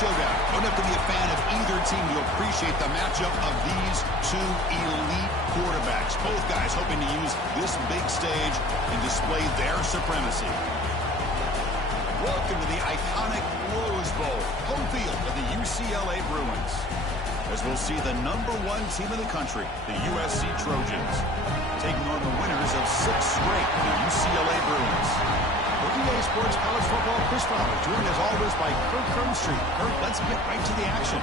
showdown. Don't have to be a fan of either team to appreciate the matchup of these two elite quarterbacks. Both guys hoping to use this big stage and display their supremacy. Welcome to the iconic Rose Bowl, home field of the UCLA Bruins. As we'll see the #1 team in the country, the USC Trojans, taking on the winners of 6 straight, the UCLA Bruins. For EA Sports College Football, Chris Robert, joined as always by Kirk Cronstreet. Kirk, let's get right to the action.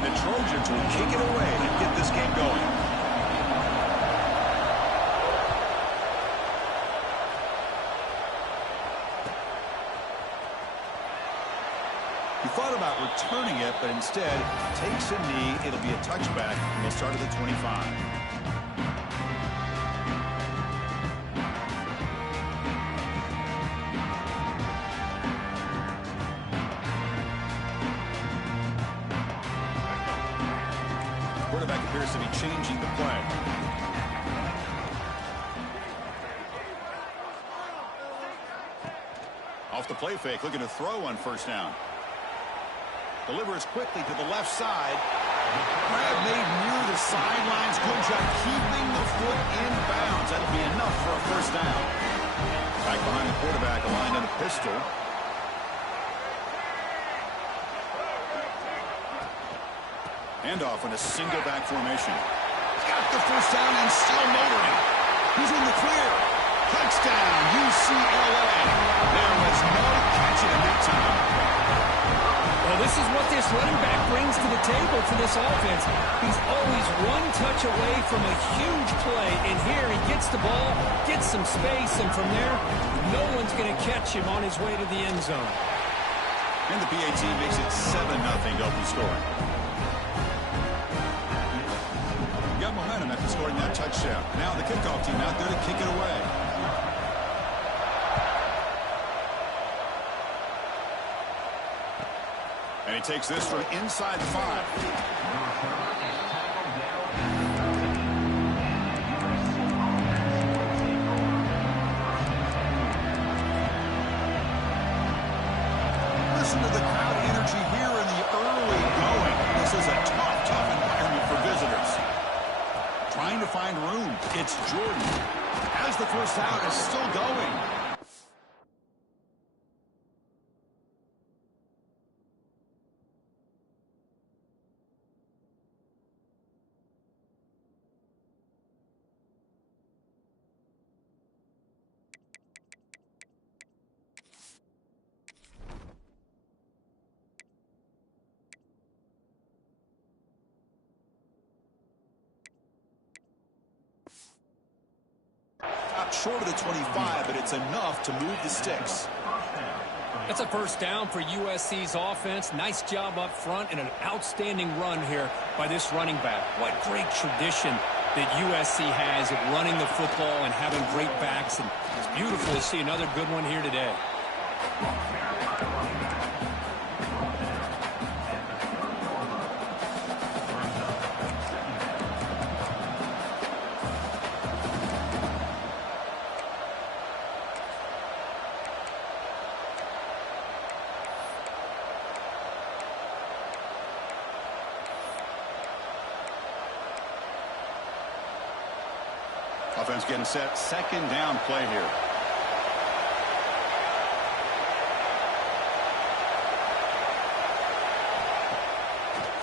The Trojans will kick it away and get this game going. He thought about returning it, but instead takes a knee. It'll be a touchback, and they'll start at the 25. Quarterback appears to be changing the play. Off the play fake, looking to throw on first down. Delivers quickly to the left side. Grab made near the sidelines. Good job keeping the foot in bounds. That'll be enough for a first down. Back behind the quarterback, aligned in a pistol. Handoff in a single back formation. He's got the first down and still motoring. He's in the clear. Touchdown, UCLA. There was no catching him that time. Well, this is what this running back brings to the table for this offense. He's always one touch away from a huge play, and here he gets the ball, gets some space, and from there, no one's going to catch him on his way to the end zone. And the PAT makes it 7-0 to open scoring. Got momentum after scoring that touchdown. Now the kickoff team out there to kick it away. And he takes this from inside the 5. Listen to the crowd energy here in the early going. This is a tough environment for visitors. Trying to find room. It's Jordan. As the first down is still going. Short of the 25, but it's enough to move the sticks. That's a first down for USC's offense. Nice job up front and an outstanding run here by this running back. What great tradition that USC has of running the football and having great backs. And it's beautiful to see another good one here today. Offense getting set. Second down play here.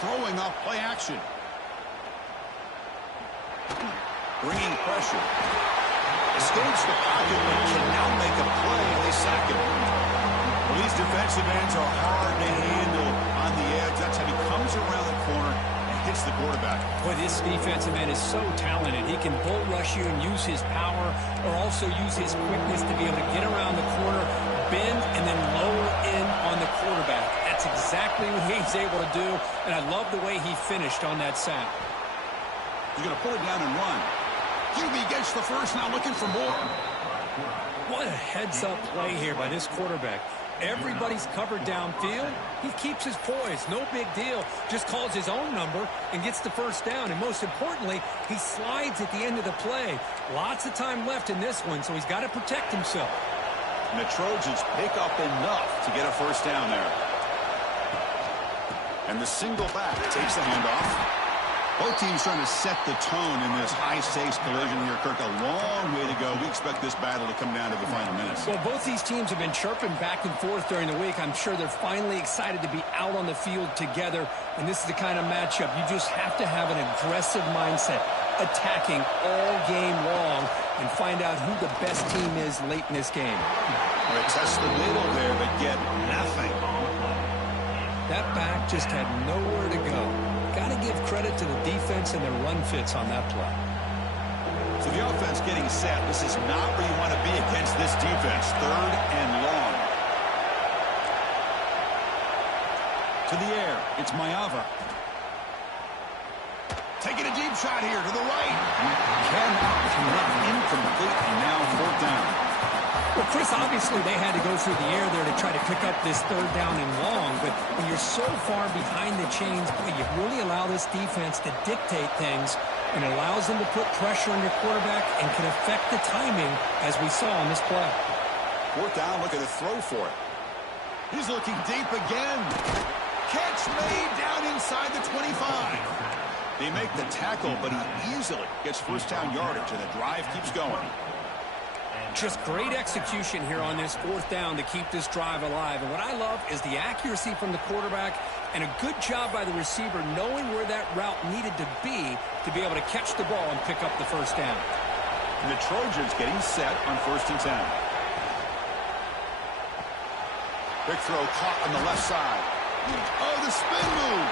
Throwing off play action. Bringing pressure. Escapes the pocket, but can now make a play, and they sack him. Well, these defensive ends are hard to handle on the edge. That's how he comes around the corner and hits the quarterback. Boy, this defensive end is so talented. He can bull rush you and use his power, or also use his quickness to be able to get around the corner, bend, and then lower in on the quarterback. That's exactly what he's able to do, and I love the way he finished on that sack. He's going to pull it down and run. QB gets the first, now looking for more. What a heads-up play here by this quarterback. Everybody's covered downfield. He keeps his poise. No big deal. Just calls his own number and gets the first down. And most importantly, he slides at the end of the play. Lots of time left in this one, so he's got to protect himself. And the Trojans pick up enough to get a first down there. And the single back takes the handoff. Both teams trying to set the tone in this high-stakes collision here, Kirk. A long way to go. We expect this battle to come down to the final minutes. Well, both these teams have been chirping back and forth during the week. I'm sure they're finally excited to be out on the field together. And this is the kind of matchup you just have to have an aggressive mindset, attacking all game long, and find out who the best team is late in this game. They test the middle there, but get nothing. That back just had nowhere to go. Got to give credit to the defense and their run fits on that play. So the offense getting set. This is not where you want to be against this defense. Third and long. To the air. It's Mayava. Taking a deep shot here to the right. Cannot connect, incomplete, and now fourth down. Well, Chris, obviously they had to go through the air there to try to pick up this third down and long, but when you're so far behind the chains, boy, you really allow this defense to dictate things, and it allows them to put pressure on your quarterback and can affect the timing, as we saw on this play. Fourth down, look at the throw for it. He's looking deep again. Catch made down inside the 25. They make the tackle, but he easily gets first down yardage, and the drive keeps going. Just great execution here on this fourth down to keep this drive alive. And what I love is the accuracy from the quarterback and a good job by the receiver knowing where that route needed to be able to catch the ball and pick up the first down. And the Trojans getting set on 1st and 10. Big throw caught on the left side. Oh, the spin move.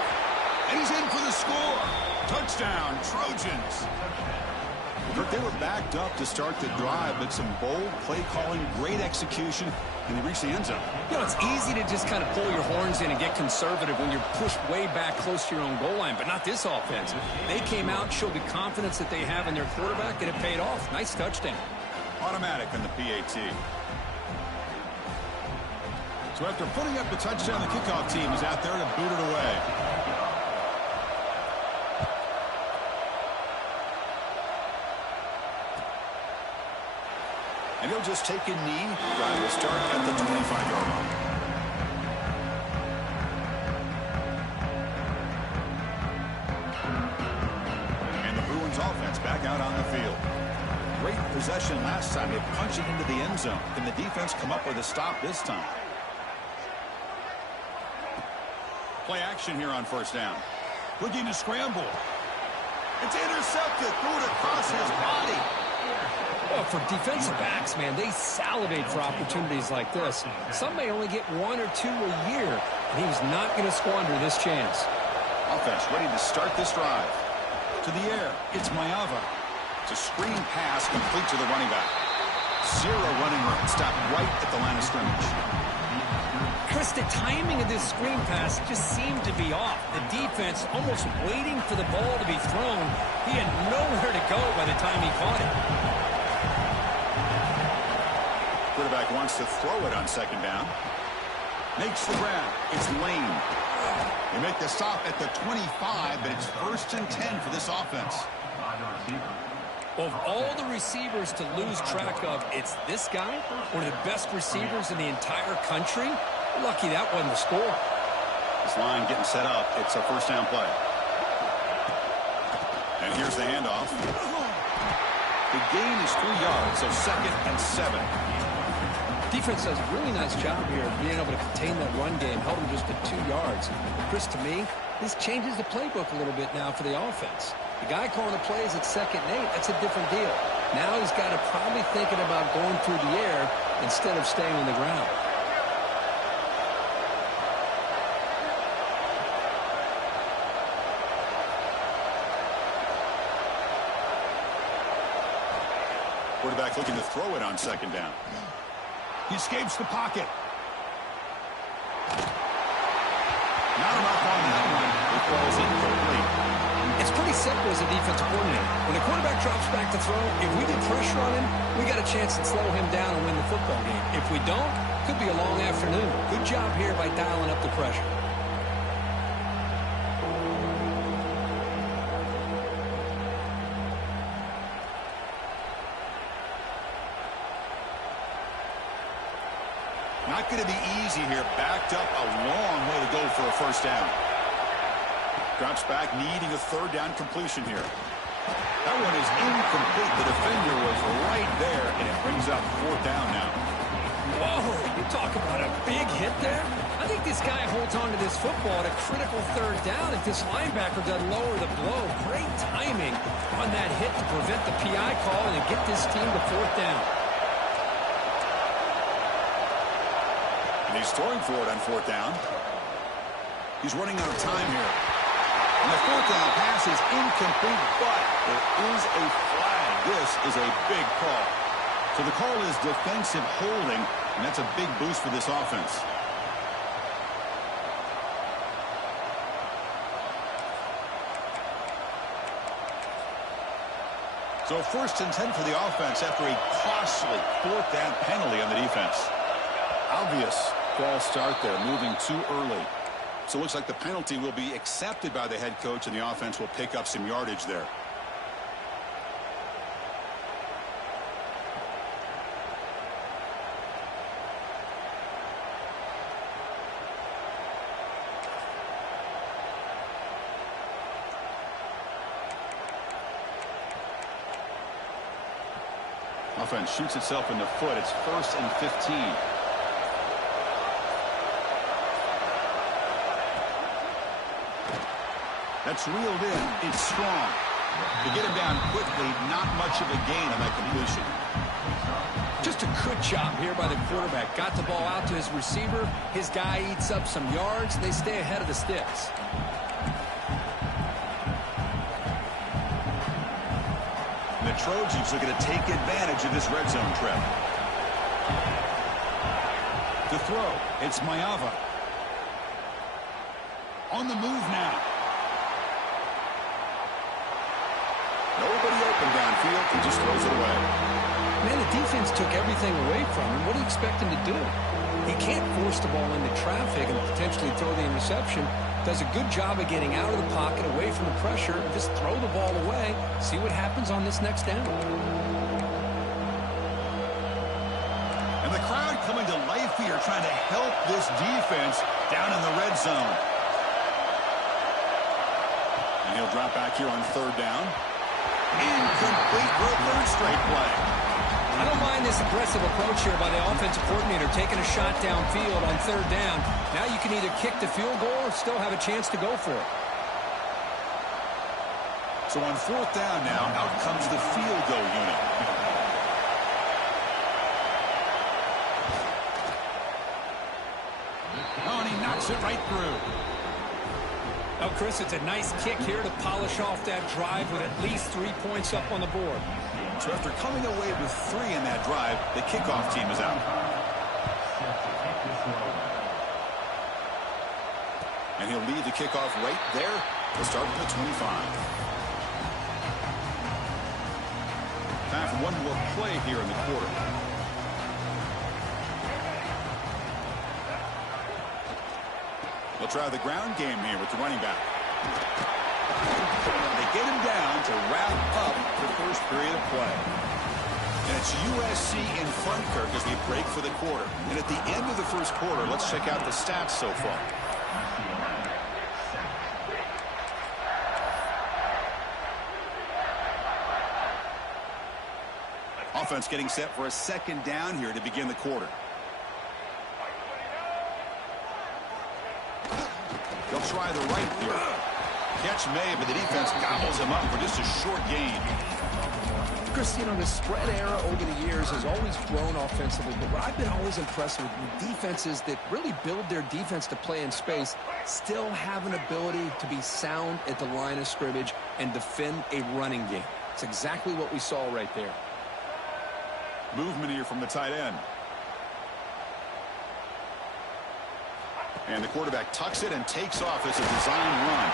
And he's in for the score. Touchdown, Trojans. They were backed up to start the drive, but some bold play calling, great execution, and they reached the end zone. You know, it's easy to just kind of pull your horns in and get conservative when you're pushed way back close to your own goal line, but not this offense. They came out, showed the confidence that they have in their quarterback, and it paid off. Nice touchdown. Automatic on the PAT. So after putting up the touchdown, the kickoff team is out there to boot it away. And he'll just take a knee. Drive will start at the 25-yard line. And the Bruins offense back out on the field. Great possession last time. They punch it into the end zone. Can the defense come up with a stop this time? Play action here on first down. Looking to scramble. It's intercepted. Threw it across his body. Well, for defensive backs, man, they salivate for opportunities like this. Some may only get 1 or 2 a year, and he was not going to squander this chance. Offense ready to start this drive. To the air, it's Mayava. It's a screen pass complete to the running back. Zero running room. Stopped right at the line of scrimmage. Chris, the timing of this screen pass just seemed to be off. The defense almost waiting for the ball to be thrown. He had nowhere to go by the time he caught it. Quarterback wants to throw it on second down. Makes the grab. It's Lane. They make the stop at the 25, but it's 1st and 10 for this offense. Of all the receivers to lose track of, it's this guy, one of the best receivers in the entire country. Lucky that wasn't the score. This line getting set up. It's a first down play. And here's the handoff. The gain is 3 yards, so 2nd and 7. Defense does a really nice job here of being able to contain that run game, held him just at 2 yards. Chris, to me, this changes the playbook a little bit now for the offense. The guy calling the plays at 2nd and 8, that's a different deal. Now he's got to probably thinking about going through the air instead of staying on the ground. Quarterback looking to throw it on second down. He escapes the pocket. Not enough on that one. It falls incomplete. It's pretty simple as a defensive coordinator. When the quarterback drops back to throw, if we get pressure on him, we got a chance to slow him down and win the football game. If we don't, could be a long afternoon. Good job here by dialing up the pressure. Not going to be easy here. Backed up a long way to go for a first down. Drops back, needing a third down completion here. That one is incomplete. The defender was right there, and it brings up fourth down now. Whoa, you talk about a big hit there. I think this guy holds on to this football at a critical third down if this linebacker doesn't lower the blow. Great timing on that hit to prevent the PI call and get this team to fourth down. And he's throwing for it on fourth down. He's running out of time here. And the fourth down pass is incomplete, but there is a flag. This is a big call. So the call is defensive holding, and that's a big boost for this offense. So 1st and 10 for the offense after a costly fourth down penalty on the defense. Obvious false start there, moving too early. So it looks like the penalty will be accepted by the head coach, and the offense will pick up some yardage there. Offense shoots itself in the foot. It's 1st and 15. That's reeled in. It's strong. To get him down quickly, not much of a gain on that completion. Just a good job here by the quarterback. Got the ball out to his receiver. His guy eats up some yards. They stay ahead of the sticks. And the Trojans are going to take advantage of this red zone trip. To throw, it's Mayava. On the move now. Nobody open downfield. He just throws it away. Man, the defense took everything away from him. What do you expect him to do? He can't force the ball into traffic and potentially throw the interception. Does a good job of getting out of the pocket, away from the pressure, and just throw the ball away. See what happens on this next down. And the crowd coming to life here, trying to help this defense down in the red zone. And he'll drop back here on third down. Incomplete for a third straight play. I don't mind this aggressive approach here by the offensive coordinator, taking a shot downfield on third down. Now you can either kick the field goal or still have a chance to go for it. So on fourth down now, out comes the field goal unit. Oh, and he knocks it right through. Oh, Chris, it's a nice kick here to polish off that drive with at least 3 points up on the board. So after coming away with 3 in that drive, the kickoff team is out. And he'll lead the kickoff right there to start at the 25. Time for one more play here in the quarter. They'll try the ground game here with the running back. They get him down to wrap up the first period of play. And it's USC in front, Kirk, as we break for the quarter. And at the end of the first quarter, let's check out the stats so far. Offense getting set for a second down here to begin the quarter. They'll try the right here. Catch made, but the defense gobbles him up for just a short gain. Chris, you know, the spread era over the years has always grown offensively, but what I've been always impressed with defenses that really build their defense to play in space still have an ability to be sound at the line of scrimmage and defend a running game. It's exactly what we saw right there. Movement here from the tight end. And the quarterback tucks it and takes off as a design run.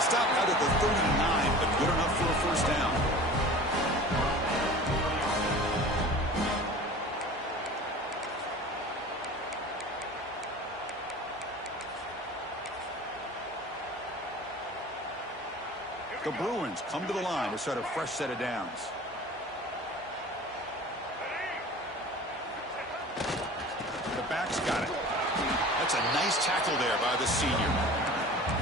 Stopped out at the 39, but good enough for a first down. The Bruins come to the line to start a fresh set of downs. The back's got it. That's a nice tackle there by the senior.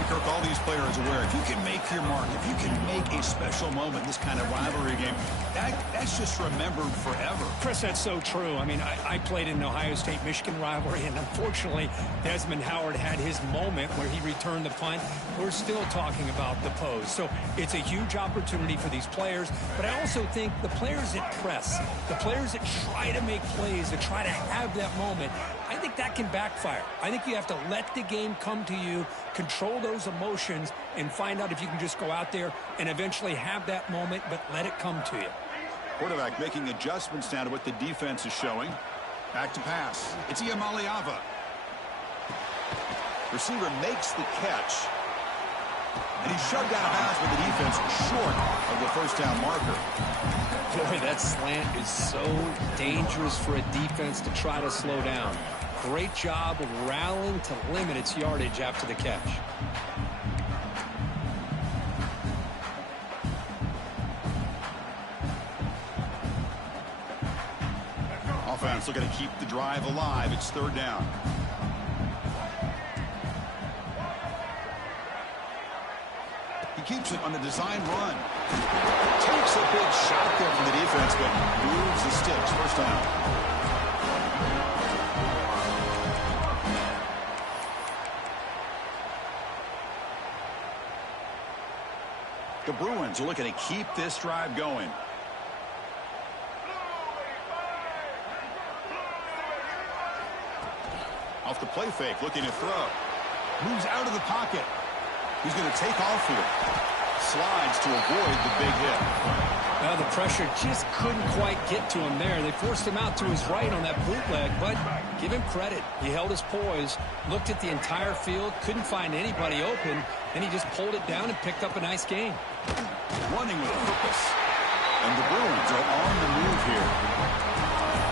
Kirk, all these players aware, if you can make your mark, if you can make a special moment in this kind of rivalry game, that's just remembered forever. Chris, that's so true. I mean, I played in an Ohio State-Michigan rivalry, and unfortunately, Desmond Howard had his moment where he returned the punt. We're still talking about the pose. So it's a huge opportunity for these players, but I also think the players that press, the players that try to make plays, that try to have that moment, I think that can backfire. I think you have to let the game come to you, control those emotions, and find out if you can just go out there and eventually have that moment, but let it come to you. Quarterback making adjustments now to what the defense is showing. Back to pass. It's Iamaleava. Receiver makes the catch. And he's shoved out of bounds with the defense short of the first down marker. Boy, that slant is so dangerous for a defense to try to slow down. Great job of rallying to limit its yardage after the catch. Offense looking to keep the drive alive. It's third down. He keeps it on the design run. Takes a big shot there from the defense, but moves the sticks. First down. The Bruins are looking to keep this drive going. Off the play fake, looking to throw. Moves out of the pocket. He's going to take off here. Slides to avoid the big hit. Well, the pressure just couldn't quite get to him there. They forced him out to his right on that bootleg, but give him credit. He held his poise, looked at the entire field, couldn't find anybody open, and he just pulled it down and picked up a nice gain. Running with purpose. And the Bruins are on the move here.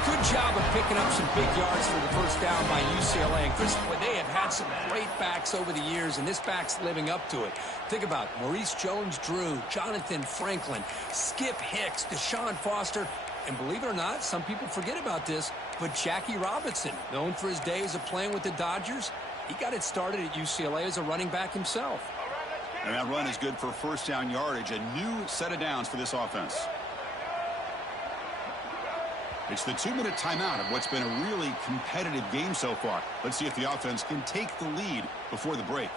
Good job of picking up some big yards for the first down by UCLA. And Chris, they have had some great backs over the years, and this back's living up to it. Think about Maurice Jones-Drew, Jonathan Franklin, Skip Hicks, Deshaun Foster, and believe it or not, some people forget about this, but Jackie Robinson, known for his days of playing with the Dodgers, he got it started at UCLA as a running back himself. And that run is good for first down yardage, a new set of downs for this offense. It's the 2-minute timeout of what's been a really competitive game so far. Let's see if the offense can take the lead before the break.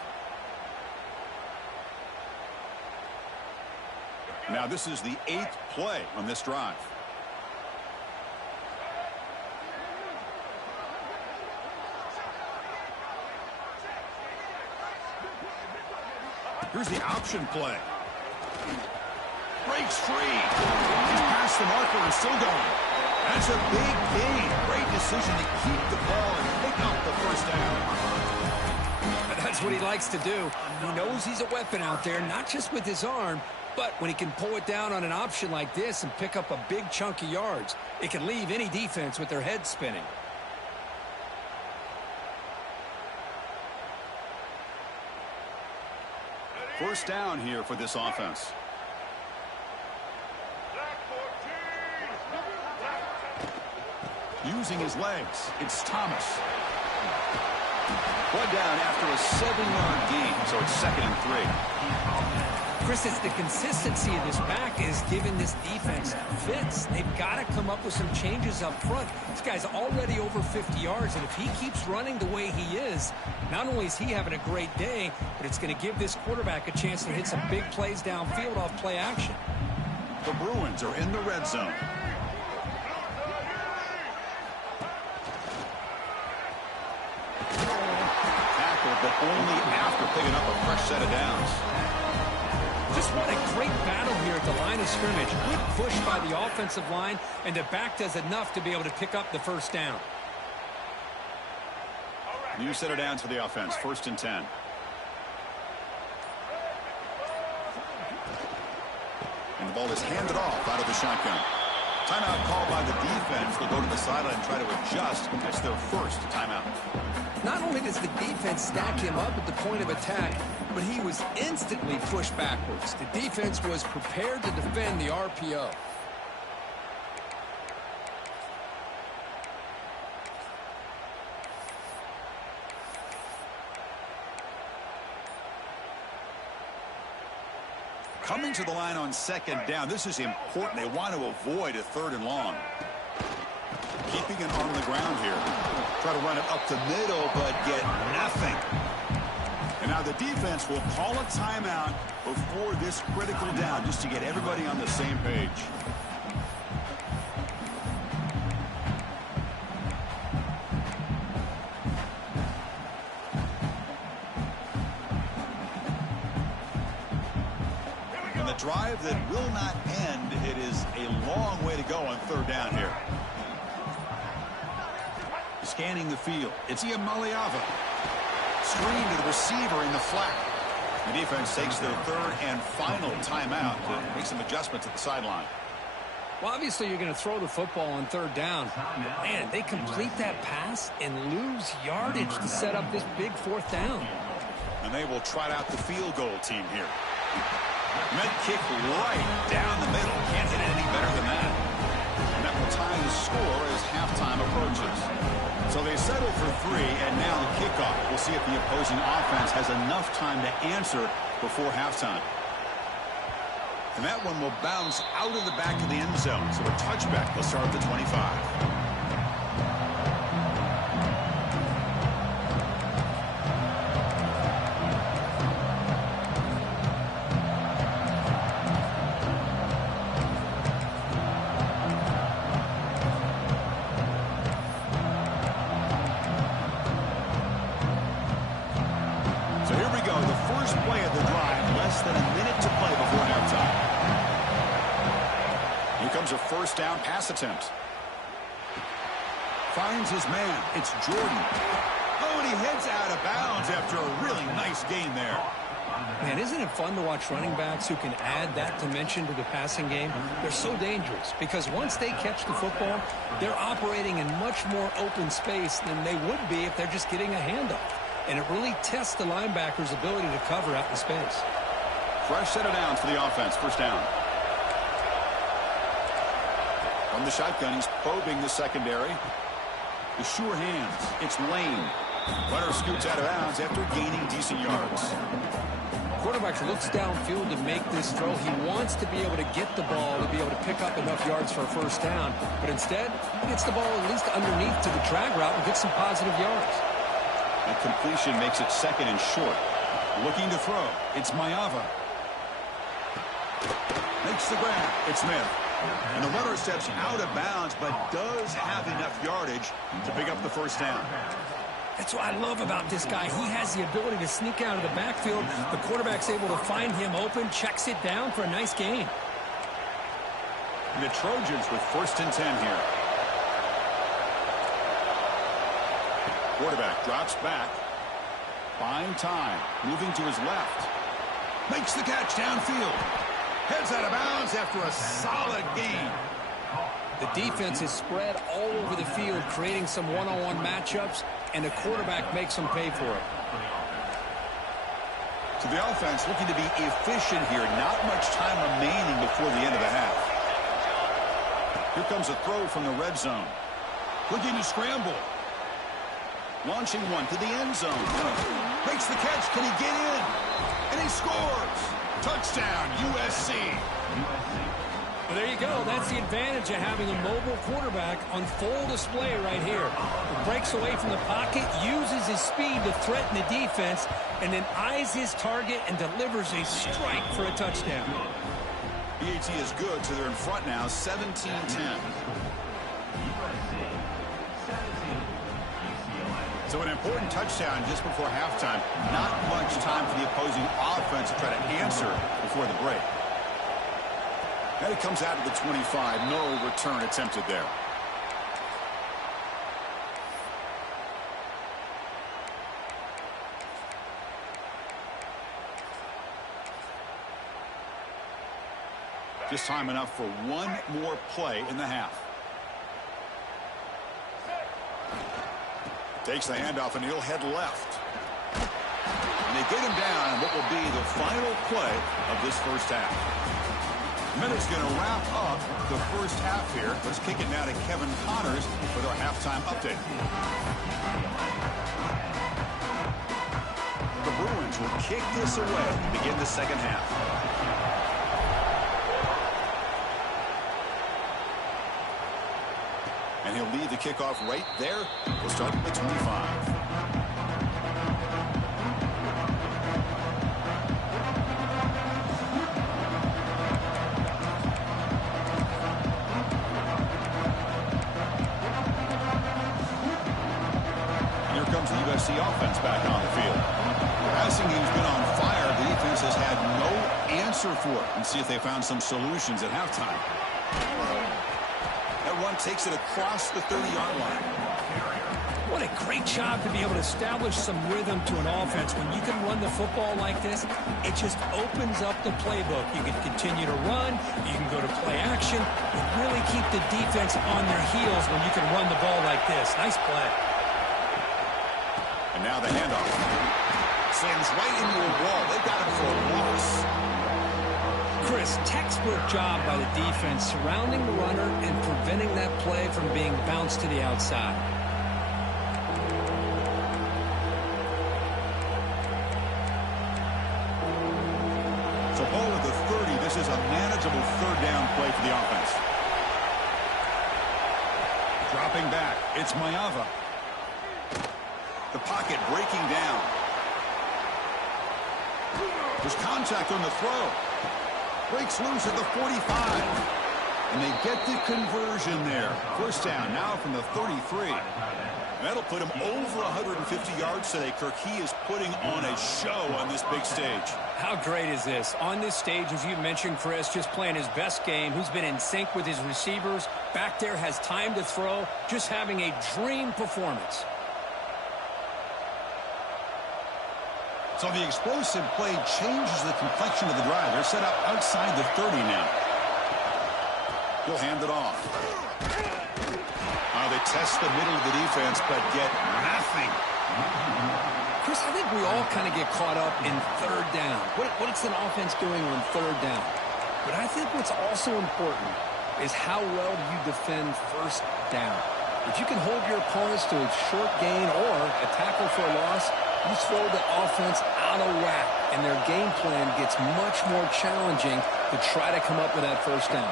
Now this is the 8th play on this drive. Here's the option play. Breaks free. He's past the marker and still going. That's a big gain. Great decision to keep the ball and pick up the first down. That's what he likes to do. He knows he's a weapon out there, not just with his arm, but when he can pull it down on an option like this and pick up a big chunk of yards, it can leave any defense with their head spinning. First down here for this offense. Using his legs, it's Thomas. One down after a 7-yard gain, so it's 2nd and 3. Chris, it's the consistency of this back is giving this defense fits. They've got to come up with some changes up front. This guy's already over 50 yards, and if he keeps running the way he is, not only is he having a great day, but it's going to give this quarterback a chance to hit some big plays downfield off play action. The Bruins are in the red zone. Tackle, but only after picking up a fresh set of downs. Just what a great battle here at the line of scrimmage. Good push by the offensive line, and the back does enough to be able to pick up the first down. New set of downs for the offense. 1st and 10. And the ball is handed off out of the shotgun. Timeout called by the defense. They'll go to the sideline and try to adjust. That's their first timeout. Not only does the defense stack him up at the point of attack, but he was instantly pushed backwards. The defense was prepared to defend the RPO. Coming to the line on second down. This is important. They want to avoid a 3rd and long. Keeping it on the ground here. Try to run it up the middle, but get nothing. And now the defense will call a timeout before this critical down, just to get everybody on the same page. And the drive that will not end, it is a long way to go on 3rd down here. Scanning the field. It's Iamaleava. Screen to the receiver in the flat. The defense takes their 3rd and final timeout to make some adjustments at the sideline. Well, obviously, you're going to throw the football on 3rd down. Man, they complete that pass and lose yardage to set up this big 4th down. And they will trot out the field goal team here. Med kick right down the middle. Can't hit it any better than that. And that will tie the score as halftime approaches. So they settle for 3, and now the kickoff. We'll see if the opposing offense has enough time to answer before halftime. And that one will bounce out of the back of the end zone. So a touchback will start at the 25. A 1st down pass attempt. Finds his man. It's Jordan. Oh, and he heads out of bounds after a really nice gain there. Man, isn't it fun to watch running backs who can add that dimension to the passing game? They're so dangerous because once they catch the football, they're operating in much more open space than they would be if they're just getting a handoff. And it really tests the linebacker's ability to cover out in space. Fresh set of downs for the offense. 1st down. From the shotgun, he's probing the secondary. The sure hands. It's Lane. Runner scoots out of bounds after gaining decent yards. Quarterback looks downfield to make this throw. He wants to be able to get the ball to be able to pick up enough yards for a 1st down. But instead, he gets the ball at least underneath to the drag route and gets some positive yards. And completion makes it 2nd and short. Looking to throw. It's Mayava. Makes the grab. It's Smith. And the runner steps out of bounds, but does have enough yardage to pick up the 1st down. That's what I love about this guy. He has the ability to sneak out of the backfield. The quarterback's able to find him open, checks it down for a nice gain. And the Trojans with 1st and 10 here. Quarterback drops back. Buying time. Moving to his left. Makes the catch downfield. Heads out of bounds after a solid gain. The defense is spread all over the field, creating some one-on-one matchups, and the quarterback makes them pay for it. So the offense looking to be efficient here. Not much time remaining before the end of the half. Here comes a throw from the red zone. Looking to scramble. Launching one to the end zone. Makes the catch. Can he get in? And he scores. Touchdown, USC. Well, there you go. That's the advantage of having a mobile quarterback on full display right here. He breaks away from the pocket, uses his speed to threaten the defense, and then eyes his target and delivers a strike for a touchdown. BAT is good, so they're in front now, 17-10. So an important touchdown just before halftime. Not much time for the opposing offense to try to answer before the break. And it comes out of the 25. No return attempted there. Just time enough for one more play in the half. Takes the handoff, and he'll head left. And they get him down in what will be the final play of this first half. Minute's going to wrap up the first half here. Let's kick it now to Kevin Connors with our halftime update. The Bruins will kick this away to begin the second half. And he'll lead the kickoff right there. We'll start at the 25. Here comes the USC offense back on the field. Passing game's been on fire. The defense has had no answer for it. And see if they found some solutions at halftime. That run takes it across the 30-yard line. What a great job to be able to establish some rhythm to an offense. When you can run the football like this, it just opens up the playbook. You can continue to run. You can go to play action. And really keep the defense on their heels when you can run the ball like this. Nice play. And now the handoff. Slams right into a wall. They got him for a loss. Chris, textbook job by the defense surrounding the runner and preventing that play from being bounced to the outside. So ball at the 30. This is a manageable third down play for the offense. Dropping back. It's Mayava. The pocket breaking down. There's contact on the throw. Breaks loose at the 45. And they get the conversion there. First down now from the 33. That'll put him over 150 yards today, Kirk. He is putting on a show on this big stage. How great is this? On this stage, as you mentioned, Chris, just playing his best game. Who's been in sync with his receivers. Back there, has time to throw. Just having a dream performance. So the explosive play changes the complexion of the drive. They're set up outside the 30 now. He'll hand it off. They test the middle of the defense, but get nothing. Chris, I think we all kind of get caught up in third down. What's an offense doing on third down? But I think what's also important is how well do you defend first down. If you can hold your opponents to a short gain or a tackle for a loss, you throw the offense out of whack, and their game plan gets much more challenging to try to come up with that first down.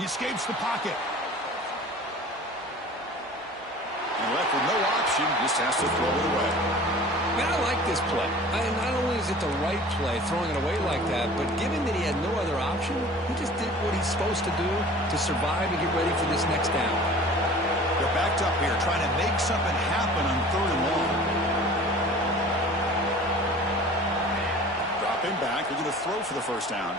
He escapes the pocket. And left with no option, just has to throw it away. Man, I like this play. Not only is it the right play, throwing it away like that, but given that he had no other option, he just did what he's supposed to do to survive and get ready for this next down. They're backed up here, trying to make something happen on third and long. Drop him back. They're going to throw for the first down.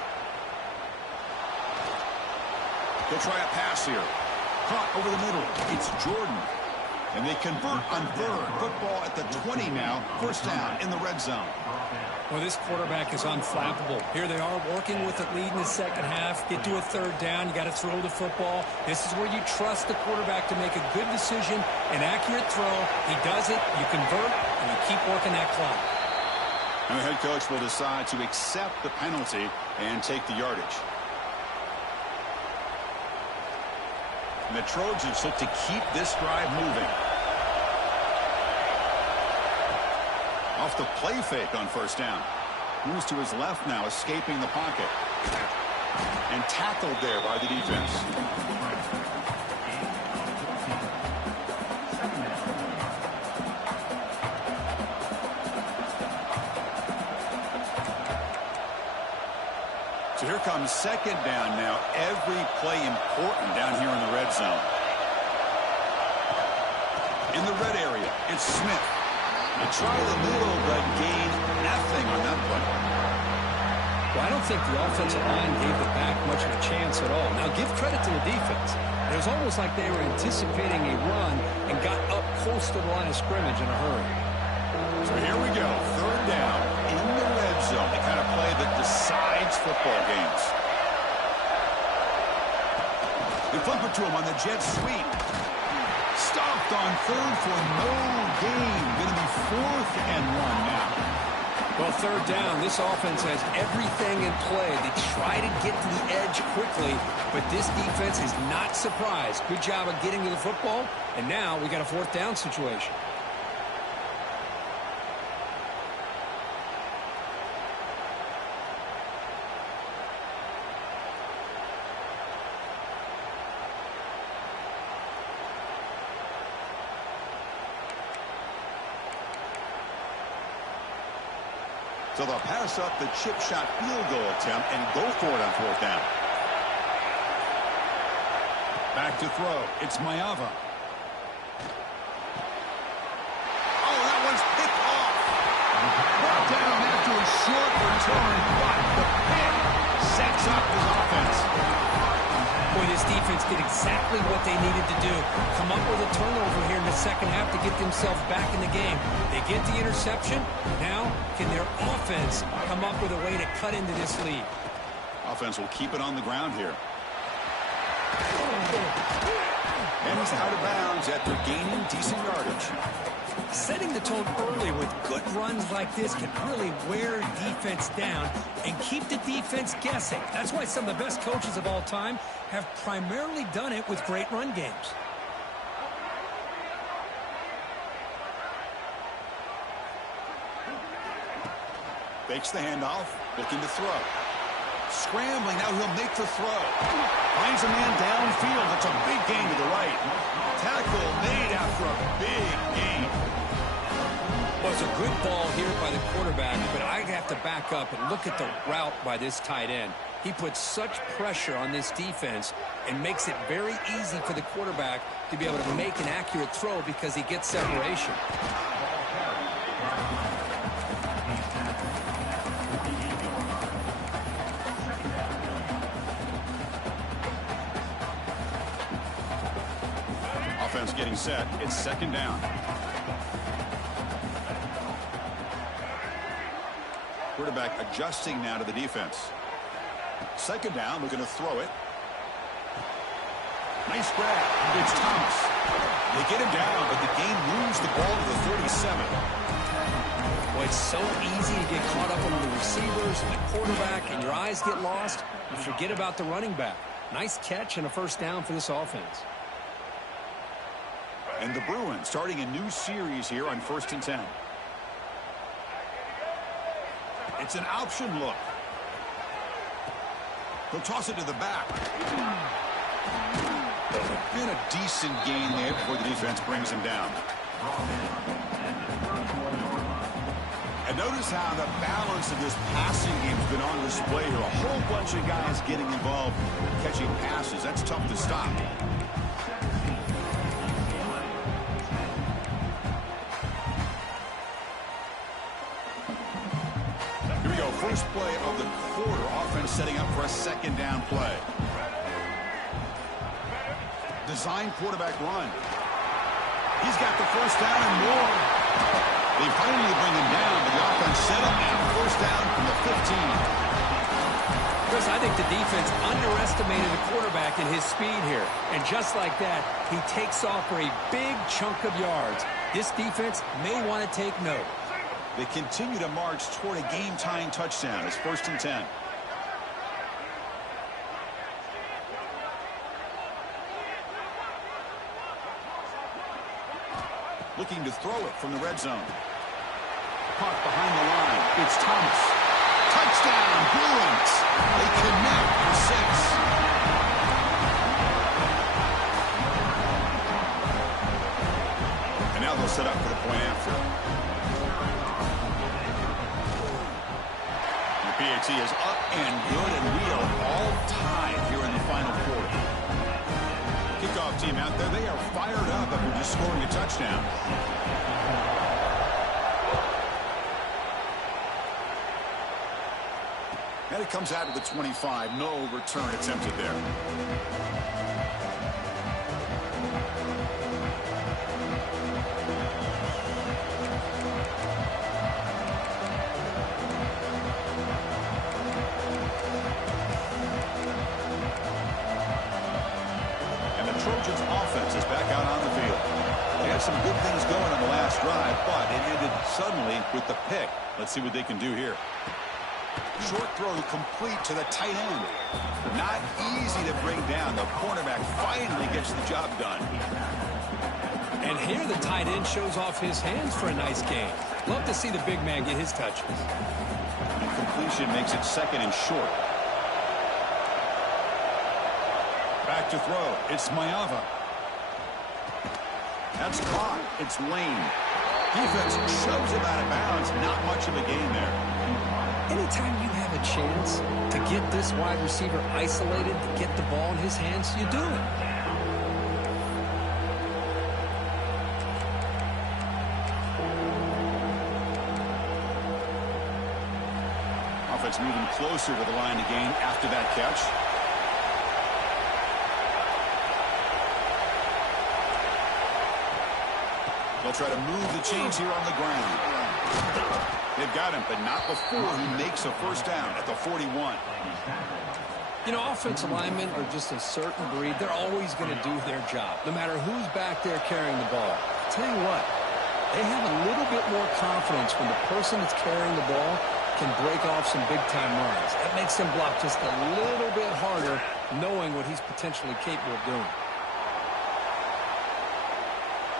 They'll try a pass here. Caught over the middle. It's Jordan. And they convert on third. Football at the 20 now. First down in the red zone. Well, this quarterback is unflappable. Here they are working with the lead in the second half. Get to a third down. You got to throw the football. This is where you trust the quarterback to make a good decision, an accurate throw. He does it. You convert, and you keep working that clock. And the head coach will decide to accept the penalty and take the yardage. And the Trojans look to keep this drive moving. Off the play fake on first down. Moves to his left now, escaping the pocket. And tackled there by the defense. So here comes second down now. Every play important down here in the red zone. In the red area, it's Smith. They try the middle, but gain nothing on that play. Well, I don't think the offensive line gave the back much of a chance at all. Now, give credit to the defense. It was almost like they were anticipating a run and got up close to the line of scrimmage in a hurry. So here we go. Third down in the red zone, the kind of play that decides football games. They flip it to him on the jet sweep. Stopped on third for no gain. Going to be 4th and 1 now. Well, third down, this offense has everything in play. They try to get to the edge quickly, but this defense is not surprised. Good job of getting to the football, and now we got a 4th down situation. So they'll pass up the chip shot field goal attempt and go for it on 4th down. Back to throw. It's Mayava. Oh, that one's picked off. Brought down after a short return, but the pick sets up his offense. Boy, this defense did exactly what they needed to do. Come up with a turnover here in the second half to get themselves back in the game. They get the interception. Now, can their offense come up with a way to cut into this lead? Offense will keep it on the ground here. And he's out of bounds after gaining decent yardage. Setting the tone early with good runs like this can really wear defense down and keep the defense guessing. That's why some of the best coaches of all time have primarily done it with great run games. Fakes the handoff, looking to throw. Scrambling, now he'll make the throw. Finds a man downfield. It's a big gain to the right. Tackle made after a big gain. Well, it's a good ball here by the quarterback, but I have to back up and look at the route by this tight end. He puts such pressure on this defense and makes it very easy for the quarterback to be able to make an accurate throw because he gets separation. Offense getting set. It's 2nd down. Quarterback adjusting now to the defense. 2nd down, looking to throw it. Nice grab. It's Thomas. They get him down, but the game moves the ball to the 37. Well, it's so easy to get caught up on the receivers, the quarterback, and your eyes get lost. You forget about the running back. Nice catch and a 1st down for this offense. And the Bruins starting a new series here on 1st and 10. It's an option look. He'll toss it to the back. And a decent gain there before the defense brings him down. And notice how the balance of this passing game has been on display here. A whole bunch of guys getting involved catching passes. That's tough to stop. First play of the quarter. Offense setting up for a 2nd down play. Design quarterback run. He's got the 1st down and more. They finally bring him down, but the offense set up now. 1st down from the 15. Chris, I think the defense underestimated the quarterback in his speed here. And just like that, he takes off for a big chunk of yards. This defense may want to take note. They continue to march toward a game-tying touchdown. It's 1st and 10. Looking to throw it from the red zone. Caught behind the line. It's Thomas. Touchdown, Bruins. They connect for 6. And now they'll set up for the point after. PAT is up and good, and we are all tied here in the final quarter. Kickoff team out there, they are fired up after just scoring a touchdown. And it comes out of the 25. No return attempted there. Trojans offense is back out on the field. They had some good things going on the last drive, but it ended suddenly with the pick. Let's see what they can do here. Short throw complete to the tight end. Not easy to bring down. The cornerback finally gets the job done. And here the tight end shows off his hands for a nice gain. Love to see the big man get his touches. Completion makes it second and short. Back to throw. It's Mayava. That's caught. It's Lane. Defense shoves him out of bounds. Not much of a gain there. Anytime you have a chance to get this wide receiver isolated, to get the ball in his hands, you do it. Offense moving closer to the line to gain after that catch. They'll try to move the chains here on the ground. They've got him, but not before he makes a first down at the 41. You know, offensive linemen are just a certain breed. They're always going to do their job, no matter who's back there carrying the ball. I'll tell you what, they have a little bit more confidence when the person that's carrying the ball can break off some big-time runs. That makes them block just a little bit harder, knowing what he's potentially capable of doing.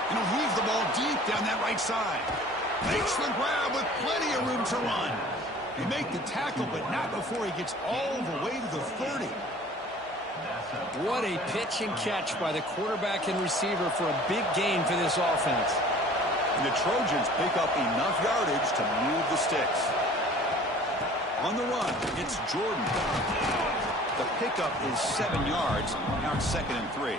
And he'll heave the ball deep down that right side. Makes the grab with plenty of room to run. He make the tackle, but not before he gets all the way to the 30. What a pitch and catch by the quarterback and receiver for a big gain for this offense. And the Trojans pick up enough yardage to move the sticks. On the run, it's Jordan. The pickup is 7 yards. Now it's 2nd and 3.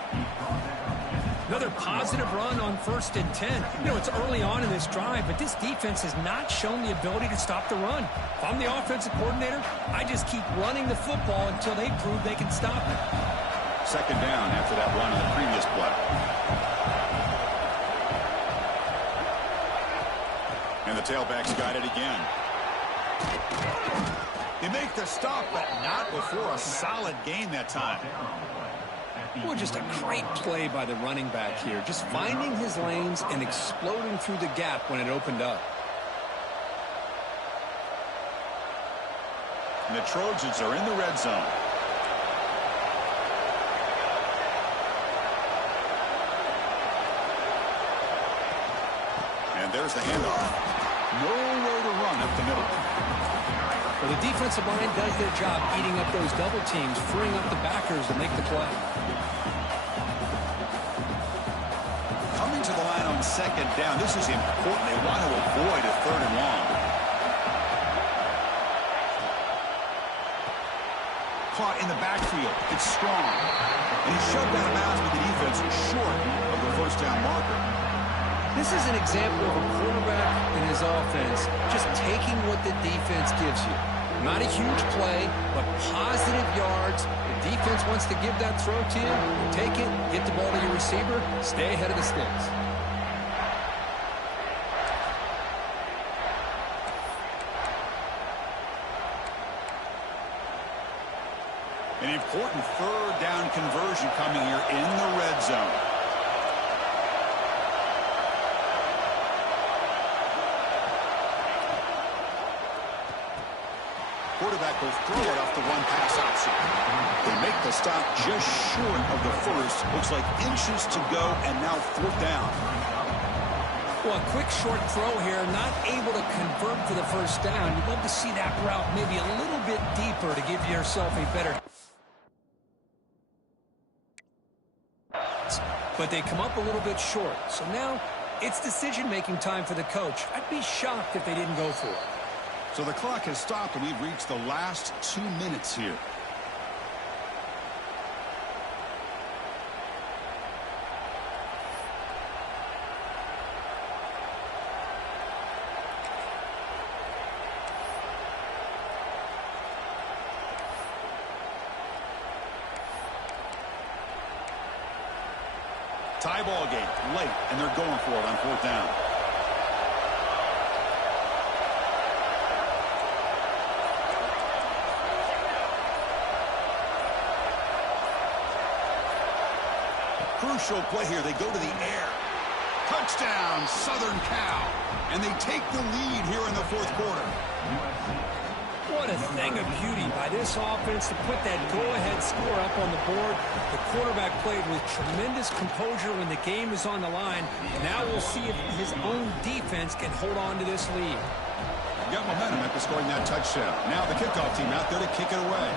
Another positive run on 1st and 10. You know, it's early on in this drive, but this defense has not shown the ability to stop the run. If I'm the offensive coordinator, I just keep running the football until they prove they can stop it. 2nd down after that run on the previous play. And the tailback's got it again. They make the stop, but not before a solid gain that time. Well, just a great play by the running back here. Just finding his lanes and exploding through the gap when it opened up. And the Trojans are in the red zone. And there's the handoff. Nowhere to run up the middle. Well, the defensive line does their job eating up those double teams, freeing up the backers to make the play. Coming to the line on 2nd down. This is important. They want to avoid a 3rd and long. Caught in the backfield. It's Strong. And he's shoved out of bounds with the defense short of the first down marker. This is an example of a quarterback and his offense just taking what the defense gives you. Not a huge play, but positive yards. The defense wants to give that throw to you. You take it, get the ball to your receiver, stay ahead of the sticks. An important 3rd down conversion coming here in the red zone. Quarterback will throw it off the one-pass option. They make the stop just short of the first. Looks like inches to go, and now 4th down. Well, a quick short throw here, not able to convert for the first down. You'd love to see that route maybe a little bit deeper to give yourself a better. But they come up a little bit short. So now it's decision-making time for the coach. I'd be shocked if they didn't go for it. So the clock has stopped, and we've reached the last 2 minutes here. Tie ball game late, and they're going for it on 4th down. Crucial play here. They go to the air. Touchdown, Southern Cal. And they take the lead here in the fourth quarter. What a thing of beauty by this offense to put that go-ahead score up on the board. The quarterback played with tremendous composure when the game is on the line. Now we'll see if his own defense can hold on to this lead. Got momentum after scoring that touchdown. Now the kickoff team out there to kick it away.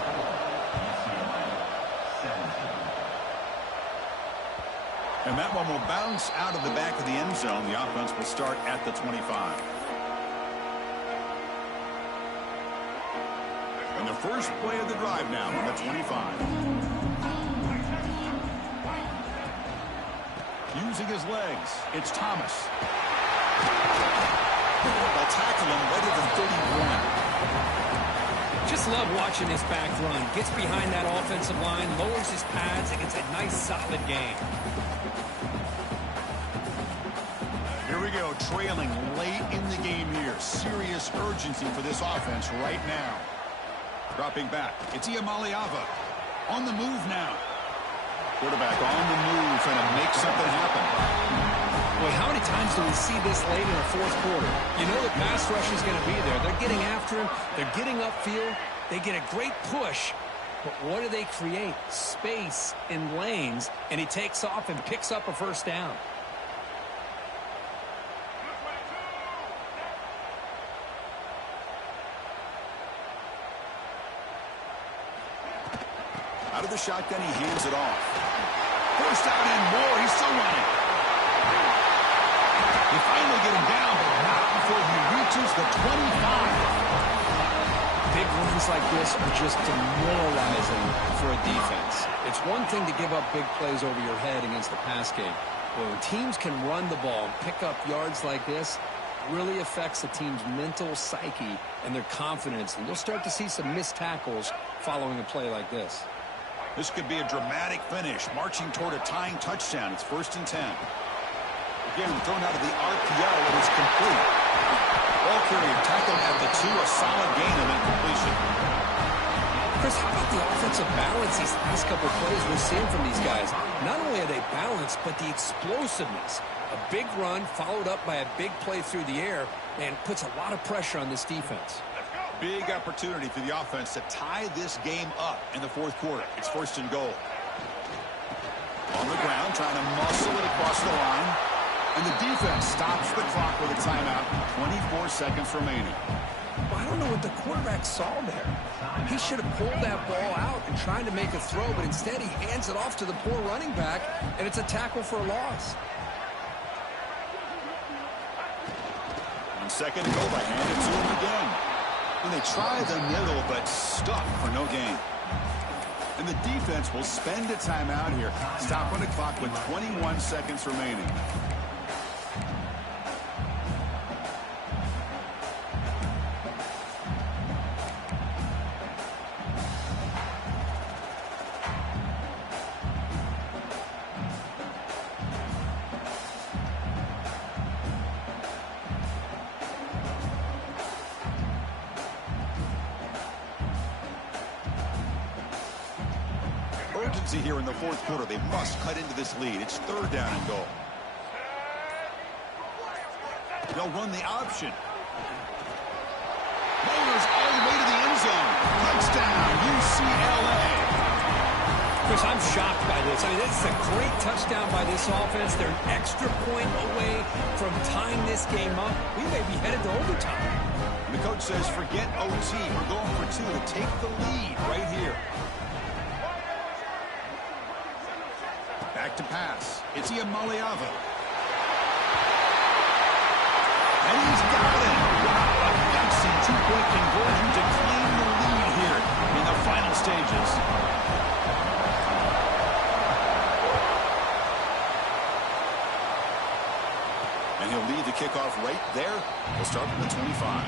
And that one will bounce out of the back of the end zone. The offense will start at the 25. And the first play of the drive now on the 25. Using his legs, it's Thomas. They'll tackle him right at the 31. Just love watching this back run. Gets behind that offensive line, lowers his pads, and gets a nice solid gain. Here we go, trailing late in the game here. Serious urgency for this offense right now. Dropping back, it's Iamaleava. On the move now. Quarterback on the move, trying to make something happen. Boy, how many times do we see this late in the fourth quarter? You know the pass rush is going to be there. They're getting after him. They're getting upfield. They get a great push. But what do they create? Space in lanes, and he takes off and picks up a first down. Out of the shotgun, he hands it off. First down and more. He's still running. They finally get him down, but not before he reaches the 25. Big runs like this are just demoralizing for a defense. It's one thing to give up big plays over your head against the pass game. But when teams can run the ball and pick up yards like this, it really affects the team's mental psyche and their confidence. And you'll start to see some missed tackles following a play like this. This could be a dramatic finish, marching toward a tying touchdown. It's 1st and 10. Again, thrown out of the RPO, and it's complete. Ball carrier tackled at the 2, a solid gain of incompletion. Chris, how about the offensive balance these last couple of plays we're seeing from these guys? Not only are they balanced, but the explosiveness. A big run followed up by a big play through the air, and puts a lot of pressure on this defense. Big opportunity for the offense to tie this game up in the fourth quarter. It's 1st and goal. On the ground, trying to muscle it across the line. And the defense stops the clock with a timeout. 24 seconds remaining. Well, I don't know what the quarterback saw there. He should have pulled that ball out and tried to make a throw, but instead he hands it off to the poor running back, and it's a tackle for a loss. On 2nd and goal, they hand it to him again. And they try the middle, but stuck for no gain. And the defense will spend a timeout here. Stopping the clock with 21 seconds remaining. Here in the fourth quarter, they must cut into this lead. It's 3rd down and goal. They'll run the option. Motors all the way to the end zone. Touchdown, UCLA. Chris, I'm shocked by this. I mean, this is a great touchdown by this offense. They're an extra point away from tying this game up. We may be headed to overtime. And the coach says, forget OT. We're going for 2 to take the lead right here. Back to pass. It's Iamaleava. And he's got it. Wow, a gutsy 2-point conversion to claim the lead here in the final stages. And he'll lead the kickoff right there. We'll start from the 25.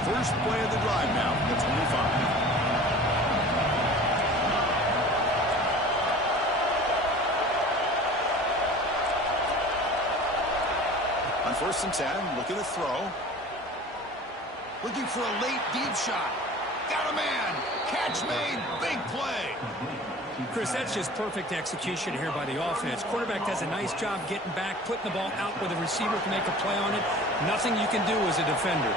First play of the drive now from the 25. On 1st and 10, look at the throw. Looking for a late deep shot. Got a man. Catch made. Big play. Chris, that's just perfect execution here by the offense. Quarterback does a nice job getting back, putting the ball out where the receiver can make a play on it. Nothing you can do as a defender.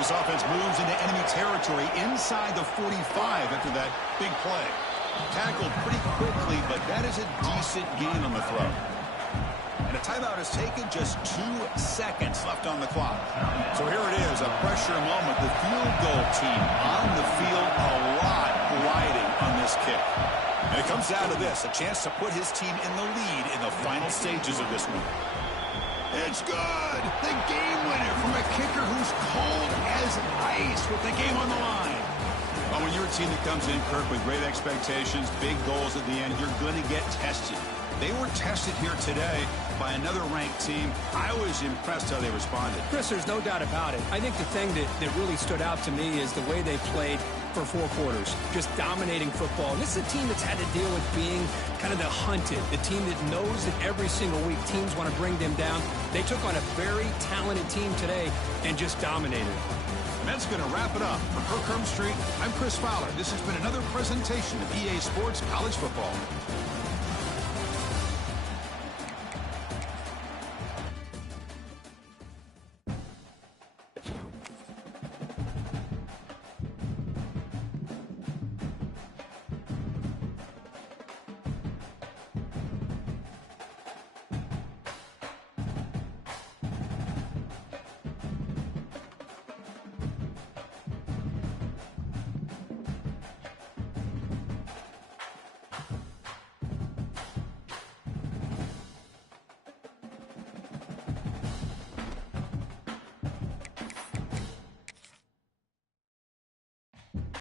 This offense moves into enemy territory inside the 45 after that big play. Tackled pretty quickly, but that is a decent gain on the throw. And a timeout is taken, just 2 seconds left on the clock. So here it is, a pressure moment. The field goal team on the field, a lot riding on this kick. And it comes down to this, a chance to put his team in the lead in the final stages of this one. It's good! The game winner from a kicker who's cold as ice with the game on the line. Well, when you're a team that comes in, Kirk, with great expectations, big goals at the end, you're going to get tested. They were tested here today by another ranked team. I was impressed how they responded. Chris, there's no doubt about it. I think the thing that really stood out to me is the way they played for 4 quarters, just dominating football. And this is a team that's had to deal with being kind of the hunted, the team that knows that every single week teams want to bring them down. They took on a very talented team today and just dominated. And that's going to wrap it up. For Kirk Herbstreit, I'm Chris Fowler. This has been another presentation of EA Sports College Football.